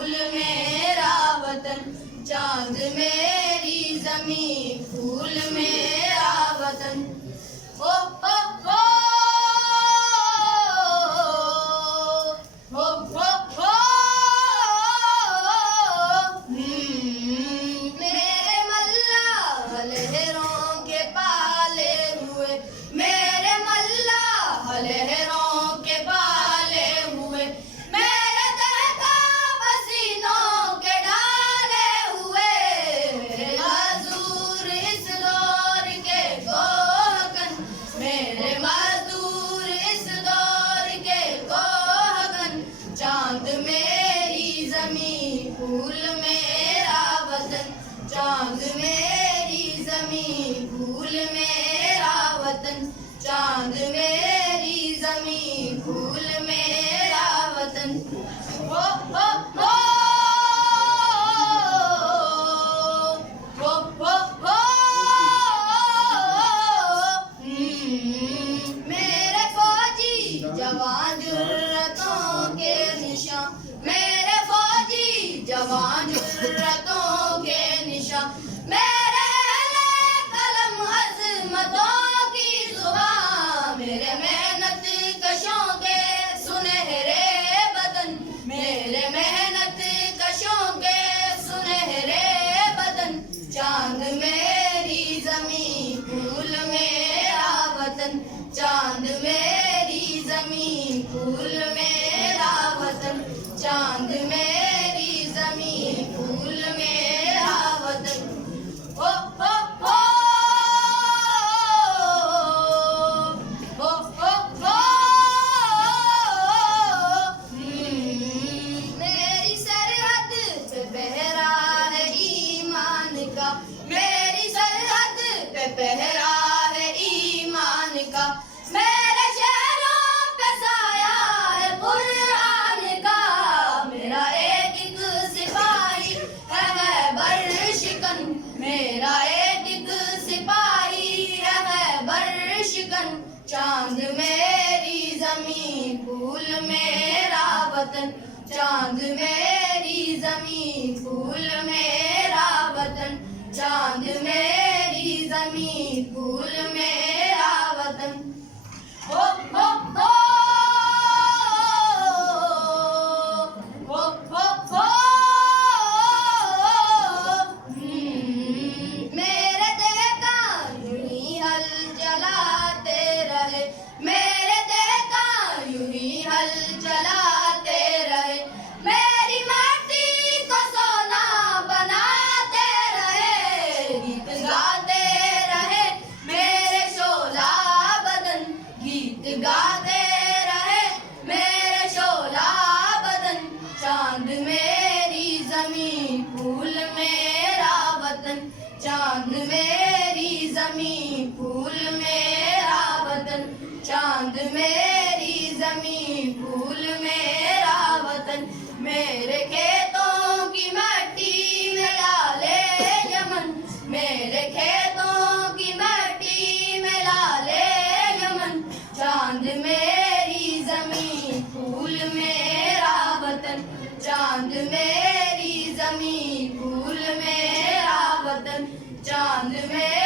फूल मेरा वतन, चांद मेरी ज़मीं, फूल मेरा वतन। ओ हो हो हो हो हो मेरे मल्लाह लहरों के पाले हुए, मेरे मल्लाह लहरों के पाले हुए, मेरे दहका पसीनों के डाले हुए, मेरे मजदूर इस दौर के गोहगन, मेरे मजदूर इस दौर के गोहगन। चांद मेरी ज़मीं, फूल मेरा वतन, चांद मेरी ज़मीं, फूल मेरा वतन, चांद मेरी ज़मीं, फूल मेरा वतन। हो हो हो हो हो हो मेरे फौजी जवान जुर्रतों के निशान, मेरे फौजी जवान जुर्रतों के निशान, मेरे अहले कलम अज़मतों की ज़ुबान, मेरे मेहनत कशों के सुनहरे बदन, मेरे मेहनत कशों के सुनहरे बदन। चांद मेरी ज़मीं, फूल मेरा वतन, चांद मेरी ज़मीं, फूल मेरा वतन, चांद मेरी ज़मीं, फूल मेरा वतन। हो हो हो हो हो हो मेरी सरहद पे पहरा है ईमान का, मेरी सरहद पे पहरा है ईमान का, मेरे शहरों पे साया है कुरान का, मेरा एक एक सिपाही है खैबर शिकन, मेरा एक एक सिपाही है खैबर शिकन। चांद मेरी ज़मीं, फूल मेरा वतन, चांद मेरी ज़मीं, फूल मेरा वतन, चांद मेरी ज़मीं, फूल मेरा वतन। हो हो हो हो हो हो मेरे देहका यूं ही हल चलाते रहे, मेरे देहका यूं ही हल चलाते रहे, मेरी माटी को सोना बनाते रहे, गीत गाते रहे मेरे शोला बदन, गीत गाते रहे मेरे शोला बदन। चांद मेरी ज़मीं, फूल मेरा वतन, चांद मेरी ज़मीं, फूल मेरा वतन, चांद मेरी ज़मीं, फूल मेरा वतन। मेरे खेतों की मिट्टी में लाले यमन, मेरे खेतों की मिट्टी में लाले यमन। चांद मेरी ज़मीं, फूल मेरा वतन, चांद मेरी ज़मीं, फूल मेरा वतन, चांद में